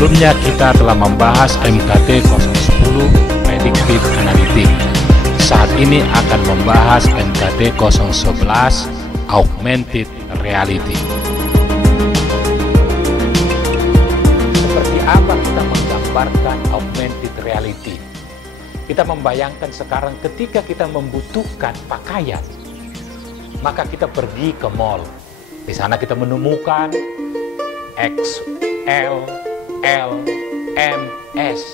Sebelumnya kita telah membahas MKT 010 Predictive Analytics. Saat ini akan membahas MKT 011 Augmented Reality. Seperti apa kita menggambarkan Augmented Reality? Kita membayangkan sekarang ketika kita membutuhkan pakaian, maka kita pergi ke mall. Di sana kita menemukan XL, L, M, S.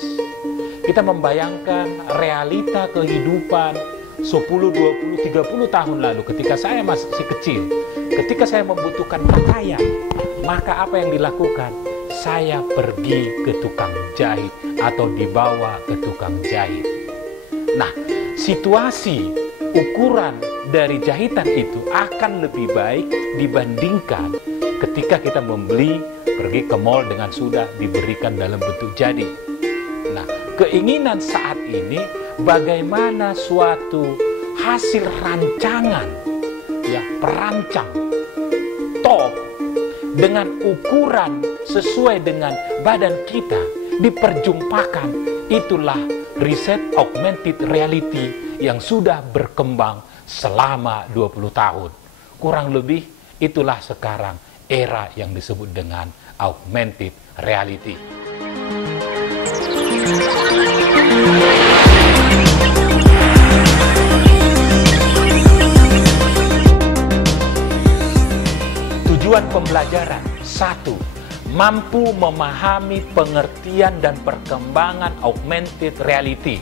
Kita membayangkan realita kehidupan 10, 20, 30 tahun lalu ketika saya masih kecil. Ketika saya membutuhkan pakaian, maka apa yang dilakukan? Saya pergi ke tukang jahit atau dibawa ke tukang jahit. Nah, situasi ukuran dari jahitan itu akan lebih baik dibandingkan ketika kita pergi ke mall dengan sudah diberikan dalam bentuk jadi. Nah, keinginan saat ini bagaimana suatu hasil rancangan, ya, perancang top dengan ukuran sesuai dengan badan kita diperjumpakan. Itulah riset augmented reality yang sudah berkembang selama 20 tahun. Kurang lebih itulah sekarang era yang disebut dengan augmented reality. Tujuan pembelajaran: 1. Mampu memahami pengertian dan perkembangan augmented reality.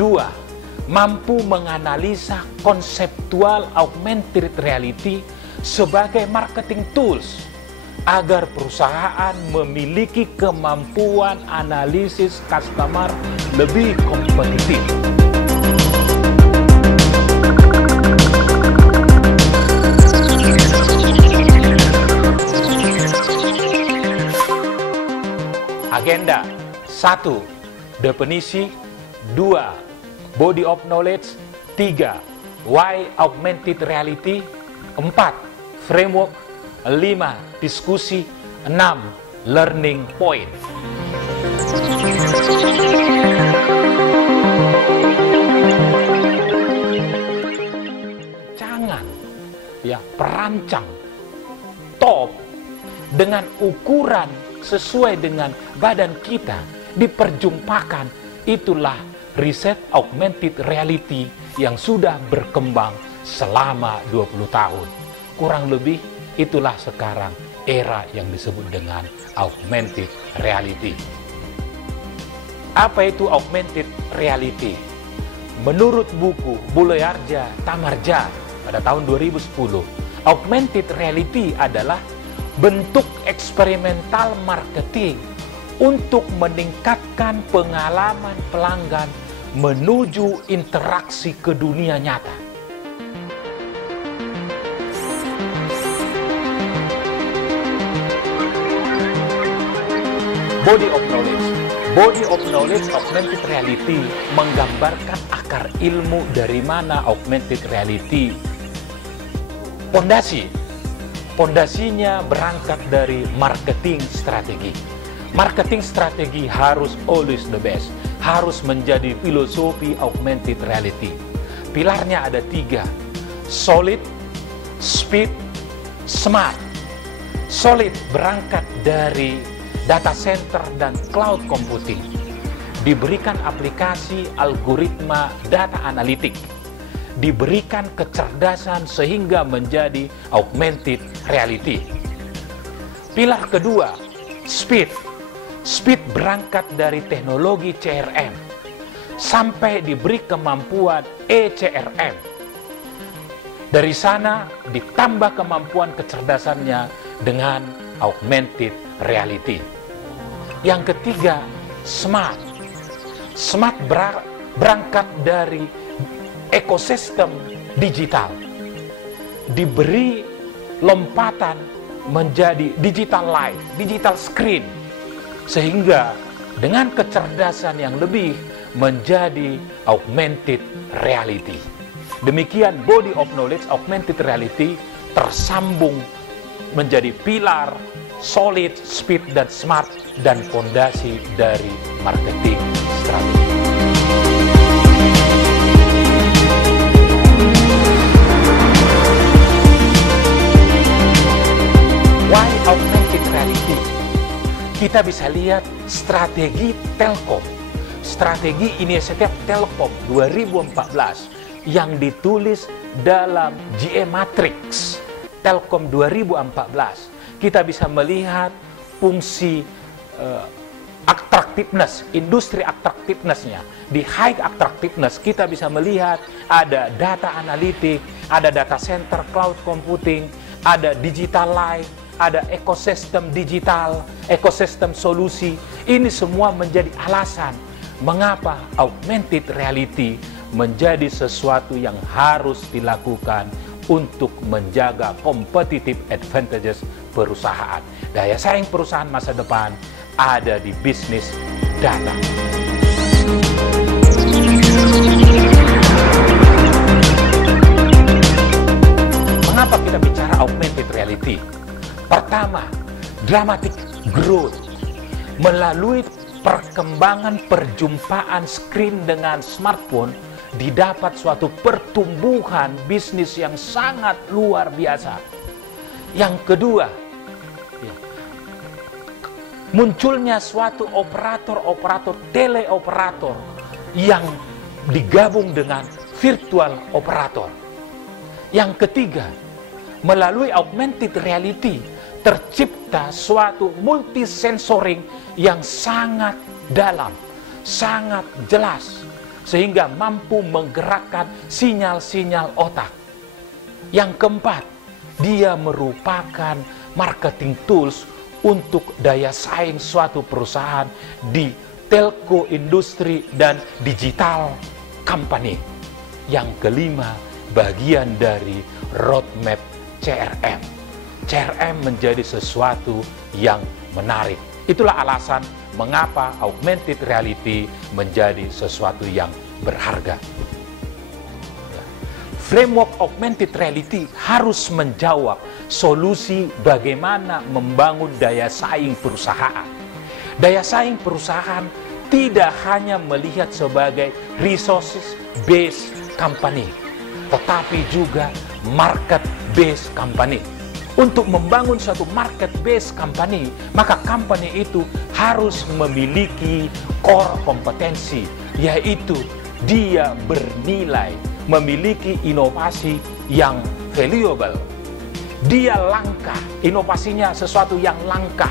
2. Mampu menganalisa konseptual augmented reality sebagai marketing tools agar perusahaan memiliki kemampuan analisis customer lebih kompetitif. Agenda: 1. Definisi. 2. Body of knowledge. 3. Why augmented reality. 4. Framework. 5. Diskusi. 6. Learning point. Jangan, ya, perancang top dengan ukuran sesuai dengan badan kita diperjumpakan. Itulah riset augmented reality yang sudah berkembang selama 20 tahun. Kurang lebih itulah sekarang era yang disebut dengan augmented reality. Apa itu augmented reality? Menurut buku Buloyarja Tamarja pada tahun 2010, augmented reality adalah bentuk eksperimental marketing untuk meningkatkan pengalaman pelanggan menuju interaksi ke dunia nyata. Body of knowledge. Body of knowledge augmented reality menggambarkan akar ilmu dari mana augmented reality. Pondasinya berangkat dari marketing strategi. Marketing strategi harus always the best, harus menjadi filosofi augmented reality. Pilarnya ada 3: solid, speed, smart. Solid berangkat dari data center dan cloud computing. Diberikan aplikasi algoritma data analitik. Diberikan kecerdasan sehingga menjadi augmented reality. Pilar kedua, speed. Speed berangkat dari teknologi CRM sampai diberi kemampuan ECRM. Dari sana ditambah kemampuan kecerdasannya dengan augmented reality. Yang ketiga, smart. Smart berangkat dari ekosistem digital. Diberi lompatan menjadi digital life, digital screen, sehingga dengan kecerdasan yang lebih menjadi augmented reality. Demikian body of knowledge augmented reality tersambung menjadi pilar solid, speed, dan smart, dan fondasi dari marketing strategi. Why augmented reality? Kita bisa lihat strategi Telkom, strategi inisiatif Telkom 2014 yang ditulis dalam GM Matrix Telkom 2014. Kita bisa melihat fungsi attractiveness, industri attractiveness-nya. Di high attractiveness kita bisa melihat ada data analitik, ada data center cloud computing, ada digital life, ada ekosistem digital, ekosistem solusi. Ini semua menjadi alasan mengapa augmented reality menjadi sesuatu yang harus dilakukan untuk menjaga competitive advantages perusahaan. Daya saing perusahaan masa depan ada di bisnis data. Mengapa kita bicara augmented reality? Pertama, dramatic growth. Melalui perkembangan perjumpaan screen dengan smartphone, didapat suatu pertumbuhan bisnis yang sangat luar biasa. Yang kedua, munculnya suatu operator-operator teleoperator yang digabung dengan virtual operator. Yang ketiga, melalui augmented reality tercipta suatu multisensoring yang sangat dalam, sangat jelas, sehingga mampu menggerakkan sinyal-sinyal otak. Yang keempat, dia merupakan marketing tools untuk daya saing suatu perusahaan di telco industri dan digital company. Yang kelima, bagian dari roadmap CRM. CRM menjadi sesuatu yang menarik. Itulah alasan mengapa augmented reality menjadi sesuatu yang berharga. Framework augmented reality harus menjawab solusi bagaimana membangun daya saing perusahaan. Daya saing perusahaan tidak hanya melihat sebagai resources based company, tetapi juga market based company. Untuk membangun suatu market based company, maka company itu harus memiliki core kompetensi, yaitu dia bernilai, memiliki inovasi yang valuable. Dia langka, inovasinya sesuatu yang langka,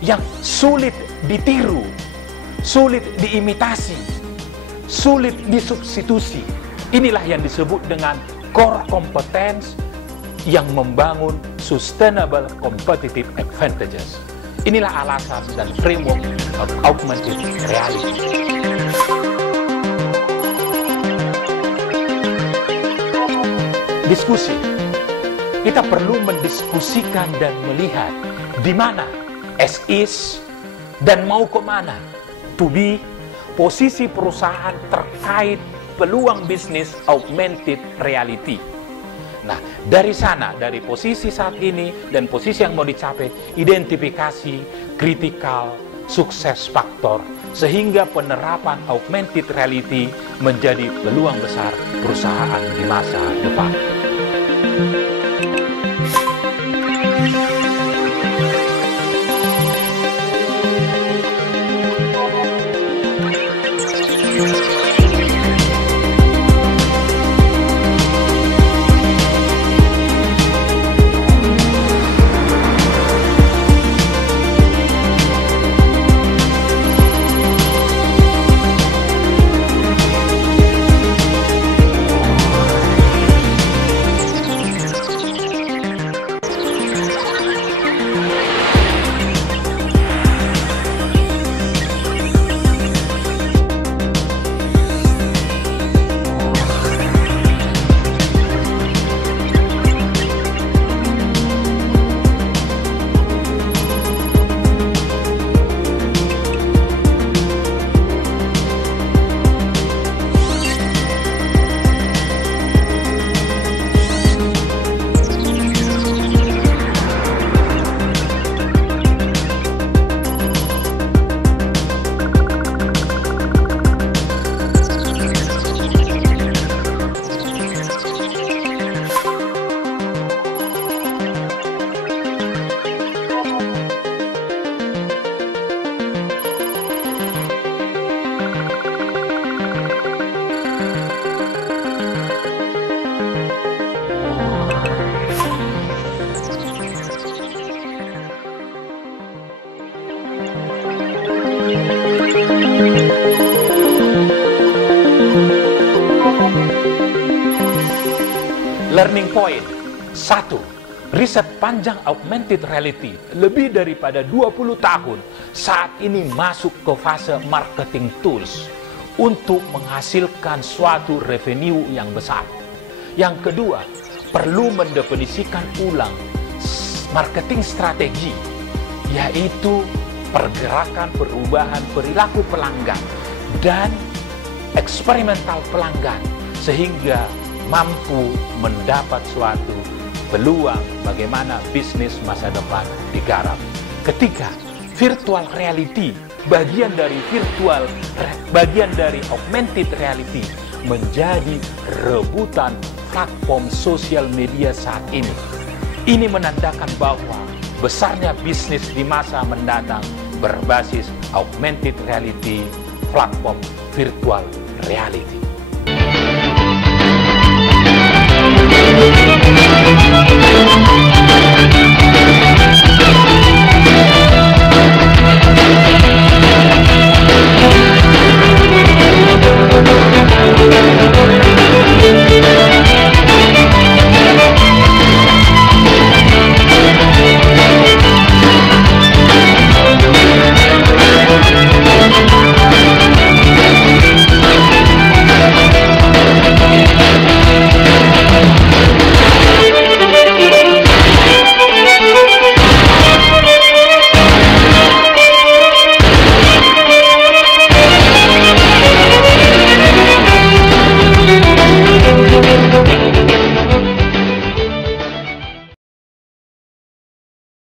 yang sulit ditiru, sulit diimitasi, sulit disubstitusi. Inilah yang disebut dengan core competence yang membangun sustainable competitive advantages. Inilah alasan dan framework of augmented reality. Diskusi. Kita perlu mendiskusikan dan melihat di mana as is dan mau kemana to be, posisi perusahaan terkait peluang bisnis augmented reality. Nah, dari sana, dari posisi saat ini dan posisi yang mau dicapai, identifikasi kritikal sukses faktor sehingga penerapan augmented reality menjadi peluang besar perusahaan di masa depan. Learning point. 1. Riset panjang augmented reality lebih daripada 20 tahun saat ini masuk ke fase marketing tools untuk menghasilkan suatu revenue yang besar. Yang kedua, perlu mendefinisikan ulang marketing strategi, yaitu pergerakan perubahan perilaku pelanggan dan eksperimental pelanggan sehingga mampu mendapat suatu peluang bagaimana bisnis masa depan digarap. Ketiga, virtual reality, bagian dari augmented reality menjadi rebutan platform sosial media saat ini. Ini menandakan bahwa besarnya bisnis di masa mendatang berbasis augmented reality, platform virtual reality.